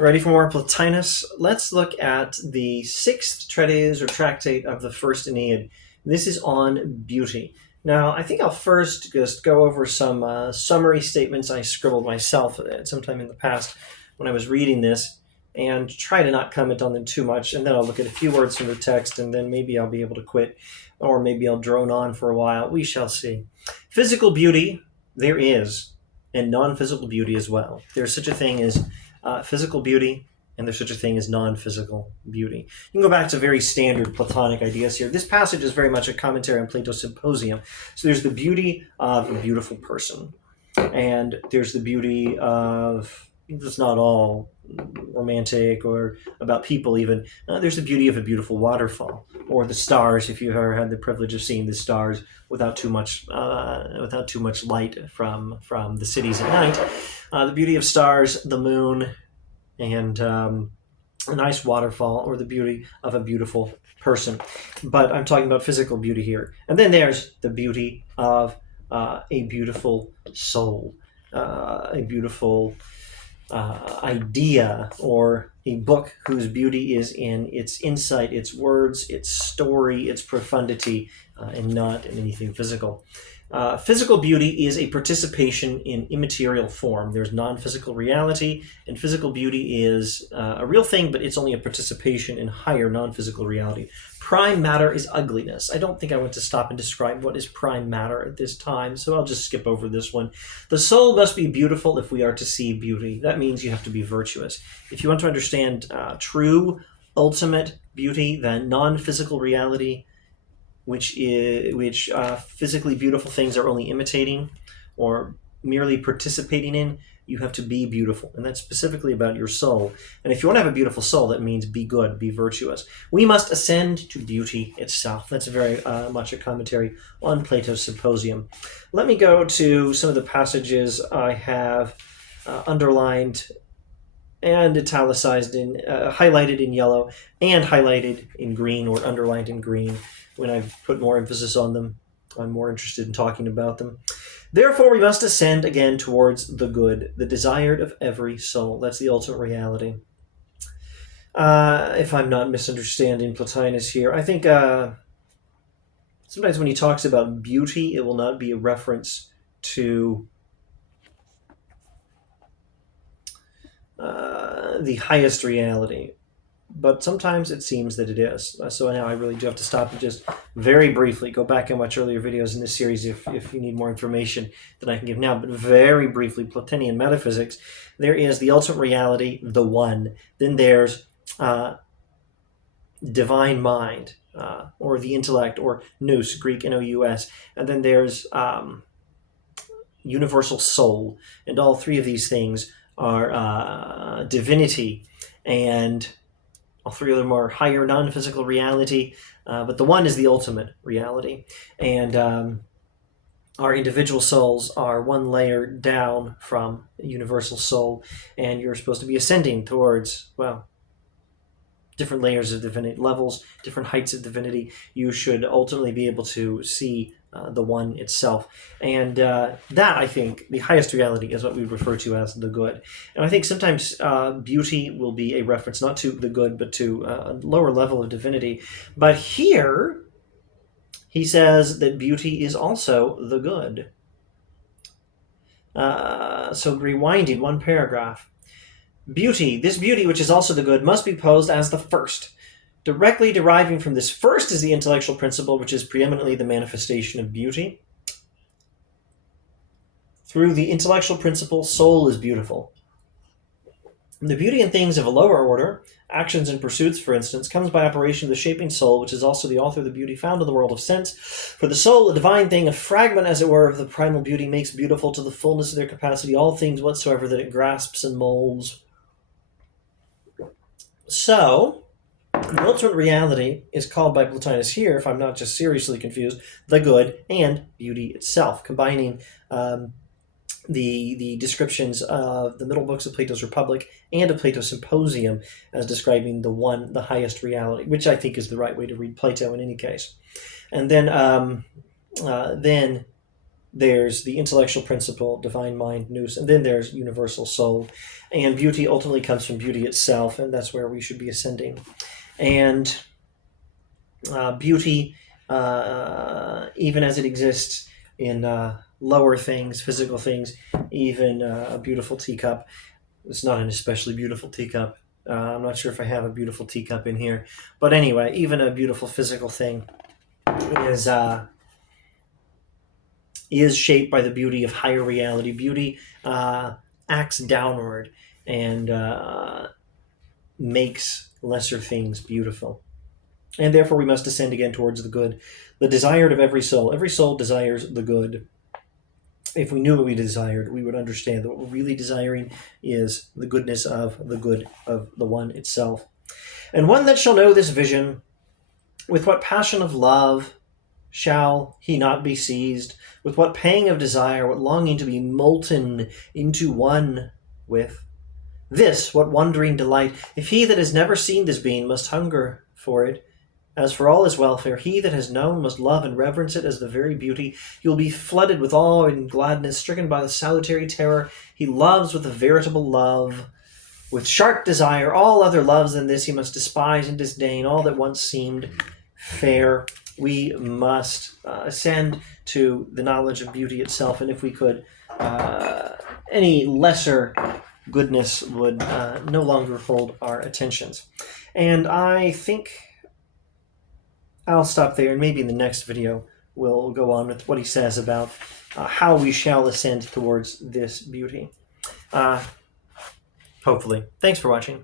Ready for more Plotinus? Let's look at the sixth treatise or tractate of the First Aeneid. This is on beauty. Now, I think I'll first just go over some summary statements I scribbled myself at sometime in the past when I was reading this, and try to not comment on them too much, and then I'll look at a few words from the text, and then maybe I'll be able to quit, or maybe I'll drone on for a while. We shall see. Physical beauty, there is, and non-physical beauty as well. There's such a thing as physical beauty, and there's such a thing as non-physical beauty. You can go back to very standard Platonic ideas here. This passage is very much a commentary on Plato's Symposium. So there's the beauty of a beautiful person, and there's the beauty of, it's not all romantic or about people even, there's the beauty of a beautiful waterfall, or the stars, if you've ever had the privilege of seeing the stars without too much light from the cities at night. The beauty of stars, the moon, and a nice waterfall, or the beauty of a beautiful person. But I'm talking about physical beauty here. And then there's the beauty of a beautiful soul, a beautiful idea, or a book whose beauty is in its insight, its words, its story, its profundity, and not in anything physical. Physical beauty is a participation in immaterial form. There's non-physical reality, and physical beauty is a real thing, but it's only a participation in higher non-physical reality. Prime matter is ugliness. I don't think I want to stop and describe what is prime matter at this time, so I'll just skip over this one. The soul must be beautiful if we are to see beauty. That means you have to be virtuous. If you want to understand true, ultimate beauty, then non-physical reality, which physically beautiful things are only imitating or merely participating in, you have to be beautiful. And that's specifically about your soul. And if you want to have a beautiful soul, that means be good, be virtuous. We must ascend to beauty itself. That's very much a commentary on Plato's Symposium. Let me go to some of the passages I have underlined and italicized in, highlighted in yellow, and highlighted in green, or underlined in green. When I put more emphasis on them, I'm more interested in talking about them. Therefore, we must ascend again towards the good, the desired of every soul. That's the ultimate reality. If I'm not misunderstanding Plotinus here, I think sometimes when he talks about beauty, it will not be a reference to the highest reality, but sometimes it seems that it is. So now I really do have to stop and just very briefly go back and watch earlier videos in this series if you need more information than I can give now. But very briefly, Plotinian metaphysics, there is the ultimate reality, the one. Then there's divine mind, or the intellect, or nous, Greek N-O-U-S. And then there's universal soul. And all three of these things are divinity, and all three of them are higher non-physical reality, but the one is the ultimate reality. And our individual souls are one layer down from universal soul, and you're supposed to be ascending towards, well, different layers of divinity, levels, different heights of divinity. You should ultimately be able to see the one itself. And that, I think, the highest reality is what we refer to as the good. And I think sometimes beauty will be a reference not to the good, but to a lower level of divinity. But here, he says that beauty is also the good. So rewinding one paragraph. Beauty, this beauty which is also the good, must be posed as the first. Directly deriving from this first is the intellectual principle, which is preeminently the manifestation of beauty. Through the intellectual principle, soul is beautiful. The beauty in things of a lower order, actions and pursuits, for instance, comes by operation of the shaping soul, which is also the author of the beauty found in the world of sense. For the soul, a divine thing, a fragment, as it were, of the primal beauty, makes beautiful to the fullness of their capacity all things whatsoever that it grasps and molds. So, the ultimate reality is called by Plotinus here, if I'm not just seriously confused, the good and beauty itself, combining the descriptions of the middle books of Plato's Republic and of Plato's Symposium as describing the one, the highest reality, which I think is the right way to read Plato in any case. And then there's the intellectual principle, divine mind, nous, and then there's universal soul. And beauty ultimately comes from beauty itself, and that's where we should be ascending. And beauty, even as it exists in lower things, physical things, even a beautiful teacup. It's not an especially beautiful teacup. I'm not sure if I have a beautiful teacup in here. But anyway, even a beautiful physical thing is shaped by the beauty of higher reality. Beauty acts downward and makes lesser things beautiful. And therefore we must ascend again towards the good, the desired of every soul. Every soul desires the good. If we knew what we desired, we would understand that what we're really desiring is the goodness of the good of the one itself. And one that shall know this vision, with what passion of love shall he not be seized? With what pang of desire, what longing to be molten into one with? This, what wondering delight, if he that has never seen this being must hunger for it. As for all his welfare, he that has known must love and reverence it as the very beauty. He will be flooded with awe and gladness, stricken by the salutary terror. He loves with a veritable love, with sharp desire. All other loves than this he must despise and disdain. All that once seemed fair, we must ascend to the knowledge of beauty itself. And if we could, any lesser goodness would no longer hold our attentions. And I think I'll stop there, and maybe in the next video we'll go on with what he says about how we shall ascend towards this beauty. Hopefully. Thanks for watching.